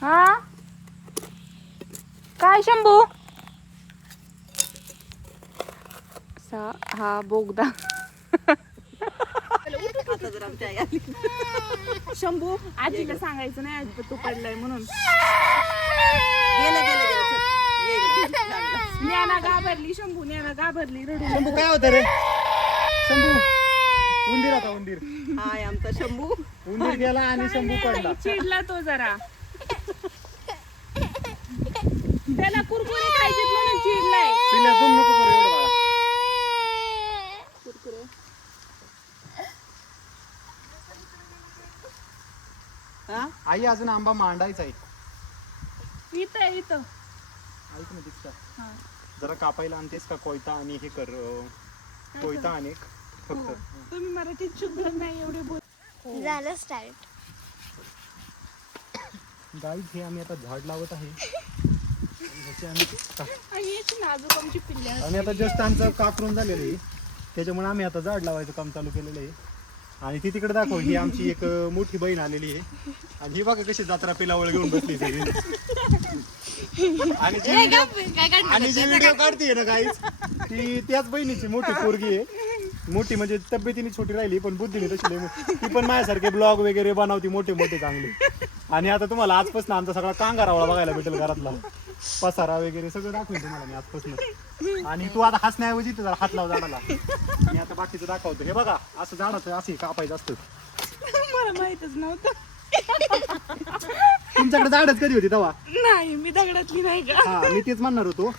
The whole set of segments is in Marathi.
हा? काय शंभू? सा हा बोगदा. शंभू? आजीला सांगायचं नाही आजी तू पडलाय म्हणून. ज्ञाना घाबरली शंभू ज्ञाना घाबरली रडू शंभू काय होतं रे? शंभू उंदीर आता उंदीर. हाय आमचा शंभू. उंदीर गेला आणि शंभू पडला. चिडला तो जरा. त्याला कुरकुरे खायचे म्हणून चिडलाय. पिल्या तू नको करू एवढं बाळा. हा? आई अजून आंबा मांडायचा आहे. इथं इथं. ऐक ना दीक्षा हा. जरा कापायला आणतेस का कोयता आणि हे कर अं, कोयता आणि फक्त. तुम्ही मराठीत शुद्ध नाही एवढे बोल झालं स्टार्ट गाईज हे आम्ही आता झाड लावत आहे. ह्याचे आम्ही आणि याची नाजूक आमची पिल्ल्या आणि आता जस्ट आमचं काकरून झालेलं आहे. त्याच्यामुळे आम्ही आता झाड लावायचं काम चालू केलेलं आहे. आणि ती तिकडे दाखव ही आमची एक मोठी बहीण आलेली आहे. आणि ही बघा कशी जत्रा पिलावळ घेऊन बसली सगळी. आणि जी video- आणि जी व्हिडिओ काढते ना गाईज ती त्याच बहिणीची मोठी पोरगी आहे. मोठी म्हणजे तब्येतीने छोटी राहिली पण बुद्धीने तशी लई मोठी. ती पण माझ्यासारखे ब्लॉग वगैरे बनवती मोठे मोठे चांगले. आणि आता तुम्हाला आजपासून आमचा सगळा कांगारावळा बघायला भेटेल घरातला. पसारा वगैरे सगळं दाखवेन तुम्हाला मी आजपासून. आणि तू आता हसण्याऐवजी तर जरा हात लाव झाडाला. मी आता बाकीचं दाखवतो. हे बघा असं झाडाचं असं कापायचं असतं. मला माहितच नव्हतं. तुमच्याकडे झाडच कधी होती तेव्हा? नाही मी दगडातली नाही का? हा मी तेच म्हणणार होतो.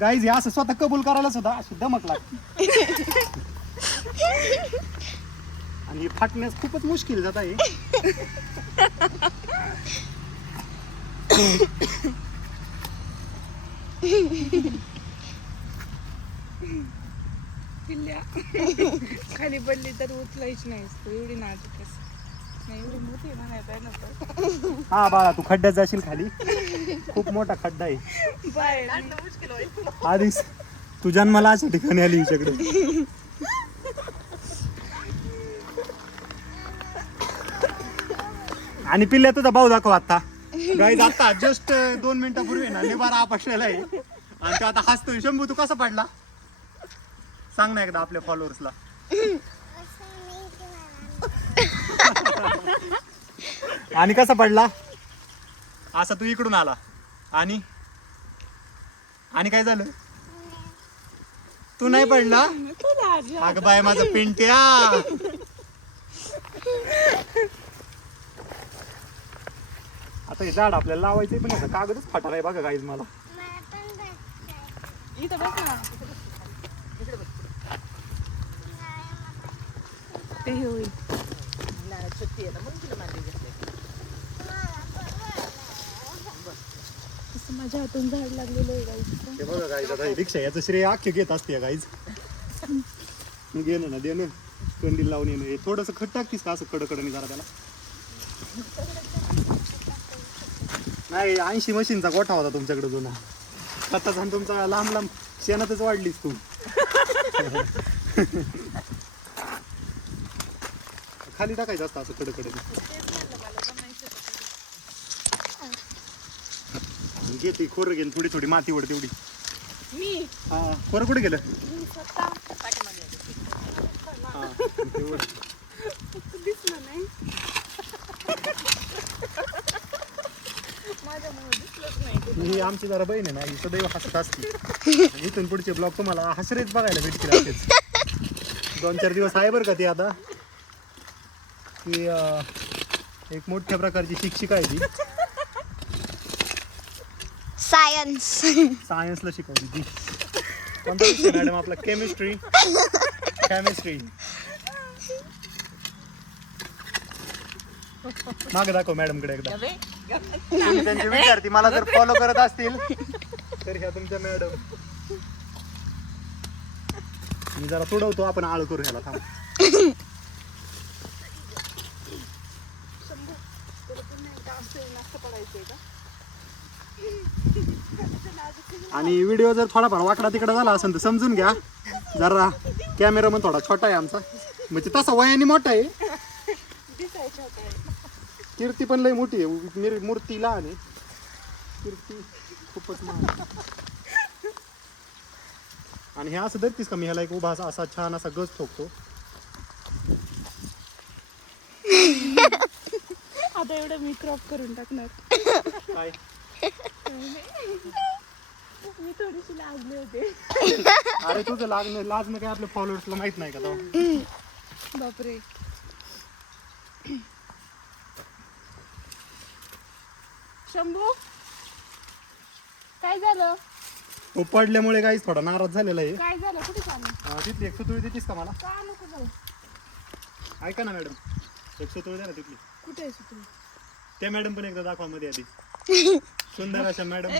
गाईज हे असं स्वतः कबूल करायला सुद्धा अशी दमक लागते. आणि हे फाटण्यास खूपच मुश्किल जात आहे. पिल्ल्या. खाली पडली तर उचलायची नाही तू एवढी नाजूक आहेस. नाही एवढी मोठी म्हणायचं नको. हा बाळा तू खड्ड्यात जाशील खाली. खूप मोठा खड्डा आहे. होईल. आधीच. तू जन्माला अशा ठिकाणी आली हिच्याकडे आणि पिल्ल्या तुझा भाऊ दाखव आता. गाईज आता जस्ट दोन मिनिटापूर्वी ना निबारा आपसलेला आहे. आणि तो आता हसतोय. शंभू तू कसा पडला? सांग ना एकदा आपल्या फॉलोअर्सला आणि कसा पडला? असा तू इकडून आला. आणि? आणि काय झालं? तू नाही पडला? अगं बाय माझा पिंट्या. आता हे झाड आपल्याला लावायचंय पण याचा कागदच फाटा आहे बघा गाईज मला. इथं ना. ते हे होईल. असं माझ्या हातून झाड लागलेलं आहे. हे बघा गाईज आता हे रिक्षा याचं श्रेय अख्खे घेत असते गाईज गेलं ना दे ना कंदील लावून येणं. हे थोडस खट टाकतीस का असं कडकडणी जरा त्याला? नाही ऐंशी मशीनचा गोठा होता तुमच्याकडे जुना. स्वतःचा आणि तुमचा लांब लांब शेणातच वाढलीस तू. खाली टाकायचं असतं असं कडकडे घे ती खोरं घेऊन थोडी थोडी माती वड तेवढी. मी? हा खोरं कुठे गेलं? हा. दिसलं नाही. ही आमची जरा बहीण आहे ना ही सदैव हसत असते इथून पुढचे ब्लॉग तुम्हाला हसरेच बघायला भेटतील असेच दोन चार दिवस आहे बरं का ती आता. ती अं, एक मोठ्या प्रकारची शिक्षिका आहे ती. सायन्स सायन्सला शिकवते ती. कोणता विषय मॅडम आपला केमिस्ट्री केमिस्ट्री मागे दाखव मॅडमकडे एकदा. तुम्ही त्यांचे विद्यार्थी मला जर फॉलो करत असतील तर ह्या तुमच्या मॅडम मी जरा तुडवतो आपण आळ करू ह्याला थांब. आणि व्हिडिओ जर थोडाफार वाकडा तिकडा झाला असेल तर समजून घ्या. जरा कॅमेरा पण थोडा छोटा आहे आमचा. म्हणजे तसा वयाने मोठा आहे. कीर्ती पण लय मोठी आहे. मिर- मूर्ती लहान आहे. कीर्ती खूपच लहान आहे. आणि हे असं धरतीस का मी ह्याला एक उभा असा असा छान असा गज ठोकतो. आता एवढं मी क्रॉप करून टाकणार. काय? मी थोडीशी लाजले होते. अरे तुझं लागणं लाजणं काय आपल्या फॉलोअर्सला माहीत नाही का तेव्हा? बापरे. शंभू? काय झालं? तो पडल्यामुळे काहीच थोडा नाराज झालेला आहे. काय झालं? कुठे चालू अं, तिथली एक सुतळी देतीस का मला? का नको जाऊ? ऐका ना मॅडम. एक सुतळी द्या ना तिथली. कुठे आहेस तू त्या मॅडम पण एकदा दाखवा मध्ये आधी. सुंदर अशा मॅडम.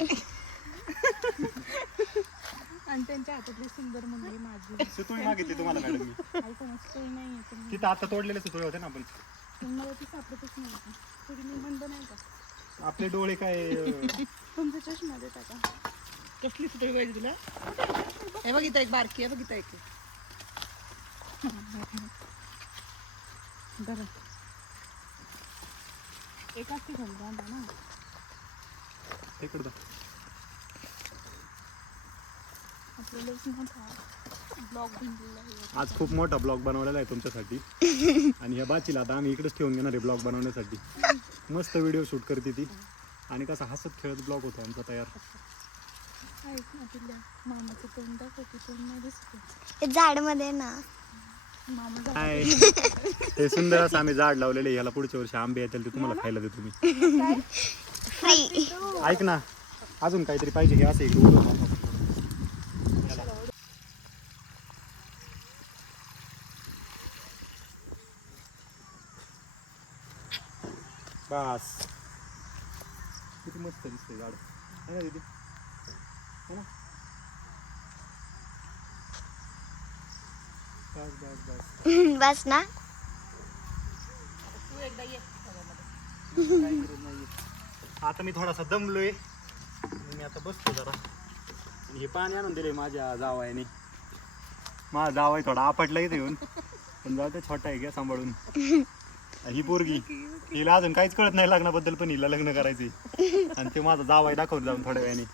आणि त्यांच्या हातातली सुंदर मुलगी माझी. सुतळी मागितली तुम्हाला मॅडम मी. ऐका ना सोय नाही आहे तिथं आता तोडलेले सुतळे होते ना आपण. पण मला ती सापडतच नाही मी मंद नाही का? आपले डोळे काय अं, तुमचा चष्मा देता का कसली सुटवी पाहिजे तुला? हे बघितलं एक बारकी आहे बघितलं एक. बरं. एकाच ठिकाणी बांधा ना. इकडं बघ. आपल्यालाच मोठा ब्लॉग बनलेला आहे आज खूप मोठा ब्लॉग बनवलेला आहे तुमच्यासाठी. आणि ह्या बाचीला आता आम्ही इकडेच ठेवून घेणार आहे ब्लॉग बनवण्यासाठी. मस्त व्हिडिओ शूट करते ती. आणि कसा हसत खेळत ब्लॉग होतो आमचा तयार. ऐक ना तिला मामाचं तोंड दाखवते तोंड नाही दिसत. झाडमध्ये ना. मामा हे सुंदर असं आम्ही झाड लावलेले ह्याला पुढच्या वर्षी आंबे येतील ते तुम्हाला खायला देतो मी. फ्री ऐक ना. अजून काहीतरी पाहिजे हे असं इकडे उडवून टाकू. बस. किती मस्त दिसते झाड. है ना दीदी? है ना? बस बस बस. बस ना. काही गरज नाहीये. आता मी थोडासा दमलोय. मी आता बसतो जरा. आणि हे पाणी आणून दिले माझ्या जावायाने. माझा जावाय थोडा आपटला इथे येऊन. पण जाऊ ते छोटा आहे घ्या सांभाळून. ही पोरगी हिला अजून काहीच कळत नाही लग्नाबद्दल पण हिला लग्न करायचंय. आणि ते माझा जावाय दाखवून जाऊन थोड्या वेळाने.